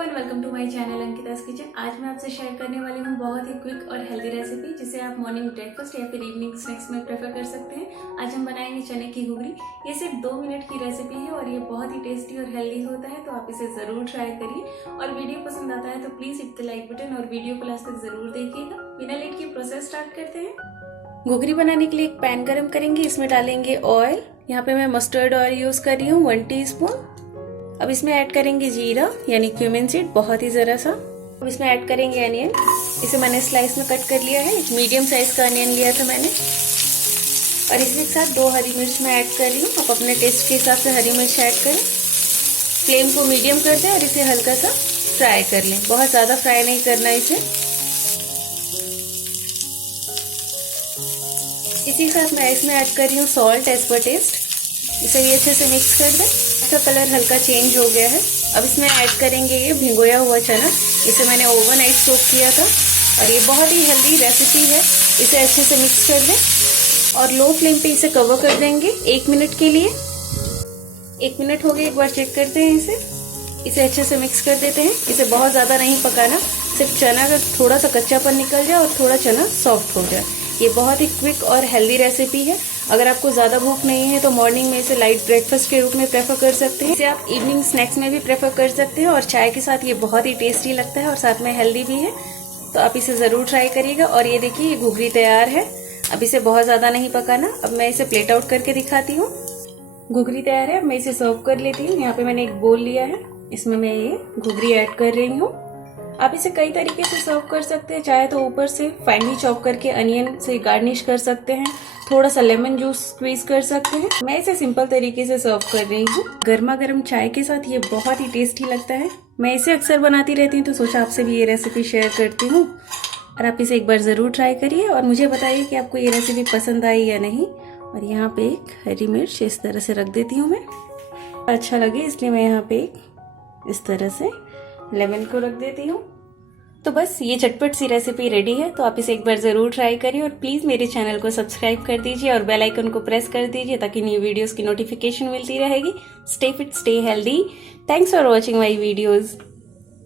And welcome to my channel Ankita's kitchen. आज मैं आपसे शेयर करने वाली हूँ बहुत ही क्विक और हेल्दी रेसिपी जिसे आप मॉर्निंग ब्रेकफास्ट या फिर इवनिंग स्नैक्स में प्रेफर कर सकते हैं। आज हम बनाएंगे चने की घुघरी। ये सिर्फ 2 मिनट की रेसिपी है और ये बहुत ही टेस्टी और हेल्दी होता है, तो आप इसे ज़रूर ट्राई करिए। और वीडियो पसंद आता है तो please hit the like button और वीडियो को लास्ट तक ज़रूर देखिएगा। बिना लेट के प्रोसेस स्टार्ट करते हैं। घुघरी बनाने के लिए एक पैन गर्म करेंगे, इसमें डालेंगे ऑयल। यहाँ पे मैं मस्टर्ड ऑयल यूज़ कर रही हूँ 1 टीस्पून। अब इसमें ऐड करेंगे जीरा यानी क्यूमिन सीड, बहुत ही ज़रा सा। अब इसमें ऐड करेंगे अनियन, इसे मैंने स्लाइस में कट कर लिया है। एक मीडियम साइज का अनियन लिया था मैंने। और इसके साथ 2 हरी मिर्च मैं ऐड कर रही हूँ। आप अपने टेस्ट के हिसाब से हरी मिर्च ऐड करें। फ्लेम को मीडियम कर दें और इसे हल्का सा फ्राई कर लें, बहुत ज़्यादा फ्राई नहीं करना इसे। इसी के साथ मैं इसमें ऐड कर रही हूँ सॉल्ट एज पर टेस्ट। इसे भी अच्छे से मिक्स कर दें। इसका कलर हल्का चेंज हो गया है। अब इसमें ऐड करेंगे ये भिगोया हुआ चना। इसे मैंने ओवरनाइट सोक किया था और ये बहुत ही हेल्दी रेसिपी है। इसे अच्छे से मिक्स कर दें और लो फ्लेम पे इसे कवर कर देंगे 1 मिनट के लिए। 1 मिनट हो गए, एक बार चेक करते हैं इसे अच्छे से मिक्स कर देते हैं। इसे बहुत ज़्यादा नहीं पकाना, सिर्फ चना का थोड़ा सा कच्चापन निकल जाए और थोड़ा चना सॉफ्ट हो जाए। ये बहुत ही क्विक और हेल्दी रेसिपी है। अगर आपको ज़्यादा भूख नहीं है तो मॉर्निंग में इसे लाइट ब्रेकफास्ट के रूप में प्रेफर कर सकते हैं। इसे आप इवनिंग स्नैक्स में भी प्रेफर कर सकते हैं और चाय के साथ ये बहुत ही टेस्टी लगता है और साथ में हेल्दी भी है। तो आप इसे ज़रूर ट्राई करिएगा। और ये देखिए, ये घुघरी तैयार है। अब इसे बहुत ज़्यादा नहीं पकाना। अब मैं इसे प्लेट आउट करके दिखाती हूँ। घुघरी तैयार है, अब मैं इसे सर्व कर लेती हूँ। यहाँ पे मैंने एक बोल लिया है, इसमें मैं ये घुघरी ऐड कर रही हूँ। आप इसे कई तरीके से सर्व कर सकते हैं। चाहे तो ऊपर से फाइनली चॉप करके अनियन से गार्निश कर सकते हैं, थोड़ा सा लेमन जूस स्क्वीज कर सकते हैं। मैं इसे सिंपल तरीके से सर्व कर रही हूँ। गर्मा गर्म चाय के साथ ये बहुत ही टेस्टी लगता है। मैं इसे अक्सर बनाती रहती हूँ, तो सोचा आपसे भी ये रेसिपी शेयर करती हूँ। और आप इसे एक बार ज़रूर ट्राई करिए और मुझे बताइए कि आपको ये रेसिपी पसंद आई या नहीं। और यहाँ पे एक हरी मिर्च इस तरह से रख देती हूँ मैं, अच्छा लगे इसलिए मैं यहाँ पे एक इस तरह से लेमन को रख देती हूँ। तो बस ये झटपट सी रेसिपी रेडी है। तो आप इसे एक बार ज़रूर ट्राई करिए और प्लीज़ मेरे चैनल को सब्सक्राइब कर दीजिए और बेल आइकन को प्रेस कर दीजिए ताकि न्यू वीडियोस की नोटिफिकेशन मिलती रहेगी। Stay fit, stay healthy. Thanks for watching my videos.